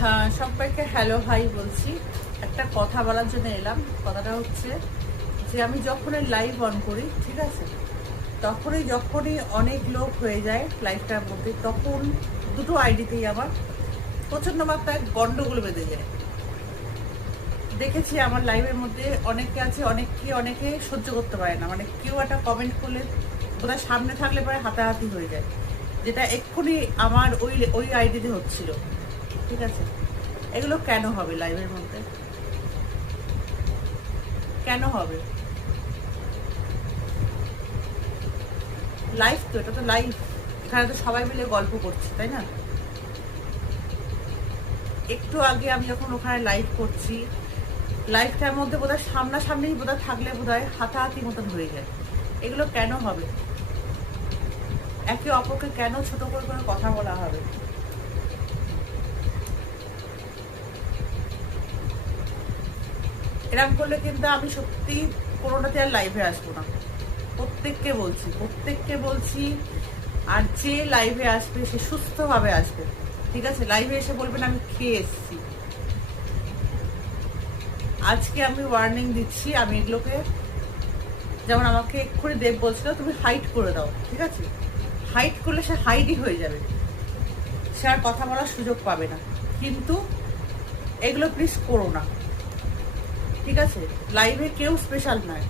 হ্যাঁ, সবাইকে hello hi বলছি। একটা কথা বলার জন্য এলাম। কথাটা হচ্ছে যে আমি যখনই লাইভ অন করি, ঠিক আছে, যখনই অনেক লোক হয়ে যায় লাইভটার মধ্যে, তখন দুটো আইডিতেই আমার প্রচণ্ড মাত্রায় গন্ডগোল বেঁধে যায়। দেখেছি আমার লাইভের মধ্যে অনেকে আছে, অনেকে সহ্য করতে পারে না, মানে কেউ একটা কমেন্ট করলে বোধহয় সামনে থাকলে পরে হাতাহাতি হয়ে যায়, যেটা এক্ষুনি আমার ওই আইডিতে হচ্ছিল। ঠিক আছে, এগুলো কেন হবে লাইভের মধ্যে? কেন হবে? লাইভ তো, এটা তো লাইভ, এখানে তো সবাই মিলে গল্প করছি, তাই না? একটু আগে আমি যখন ওখানে লাইভ করছি, লাইভটার মধ্যে বোধহয় সামনাসামনি বোধহয় থাকলে বোধহয় হাতাহাতি মতন হয়ে যায়। এগুলো কেন হবে? একে অপরকে কেন ছোট করে করে কথা বলা হবে? এরকম করলে কিন্তু আমি সত্যি কোনোটাতে আর লাইভে আসবো না। প্রত্যেককে বলছি, আর যে লাইভে আসবে সে সুস্থভাবে আসবে। ঠিক আছে, লাইভে এসে বলবেন আমি খেয়ে এসেছি। আজকে আমি ওয়ার্নিং দিচ্ছি, আমি এগুলোকে, যেমন আমাকে এক্ষুনি দেব বলছিল তুমি হাইট করে দাও, ঠিক আছে, হাইট করলে সে হাইডই হয়ে যাবে, সে আর কথা বলার সুযোগ পাবে না। কিন্তু এগুলো প্লিজ করো না, ঠিক আছে? লাইভে কেউ স্পেশাল নয়।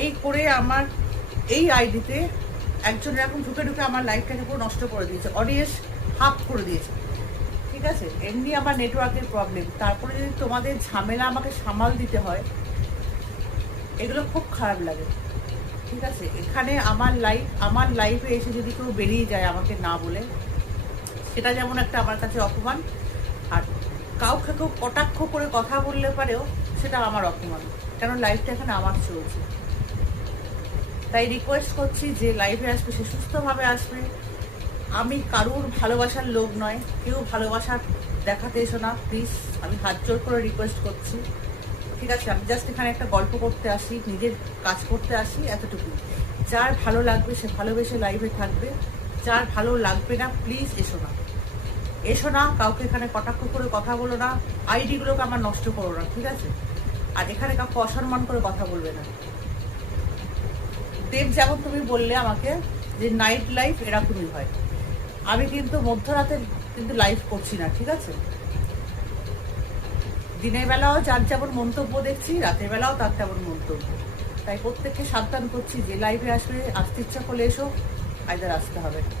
এই করে আমার এই আইডিতে একজন এরকম ঢুকে আমার লাইফটাকে পুরো নষ্ট করে দিয়েছে, অডিয়েন্স হাফ করে দিয়েছে। ঠিক আছে, এমনি আমার নেটওয়ার্কের প্রবলেম, তারপরে যদি তোমাদের ঝামেলা আমাকে সামাল দিতে হয়, এগুলো খুব খারাপ লাগে। ঠিক আছে, এখানে আমার লাইফে এসে যদি কেউ বেরিয়ে যায় আমাকে না বলে, সেটা যেমন একটা আমার কাছে অপমান। আর কাউকে কেউ কটাক্ষ করে কথা বললে পারেও সেটা আমার অপমান, কারণ লাইফটা এখানে আমার চলছে। তাই রিকোয়েস্ট করছি, যে লাইভে আসবে সে সুস্থভাবে আসবে। আমি কারুর ভালোবাসার লোক নয়, কেউ ভালোবাসার দেখাতে এসো না প্লিজ, আমি হাত জোর করে রিকোয়েস্ট করছি। ঠিক আছে, আমি জাস্ট এখানে একটা গল্প করতে আসি, নিজের কাজ করতে আসি, এতটুকু। যার ভালো লাগবে সে ভালোবেসে লাইভে থাকবে, যার ভালো লাগবে না প্লিজ এসো না, কাউকে এখানে কটাক্ষ করে কথা বলো না, আইডিগুলোকে আমার নষ্ট করো না, ঠিক আছে? আর এখানে কাউকে অসম্মান করে কথা বলবে না। দেব, যেমন তুমি বললে আমাকে যে নাইট লাইফ এরকমই হয়, আমি কিন্তু মধ্যরাতে কিন্তু লাইভ করছি না, ঠিক আছে? দিনের বেলাও যার যেমন মন্তব্য দেখছি, রাতের বেলাও তার তেমন মন্তব্য। তাই প্রত্যেককে সাবধান করছি, যে লাইভে আসতে ইচ্ছা করলে এসো, আইদার আসতে হবে না।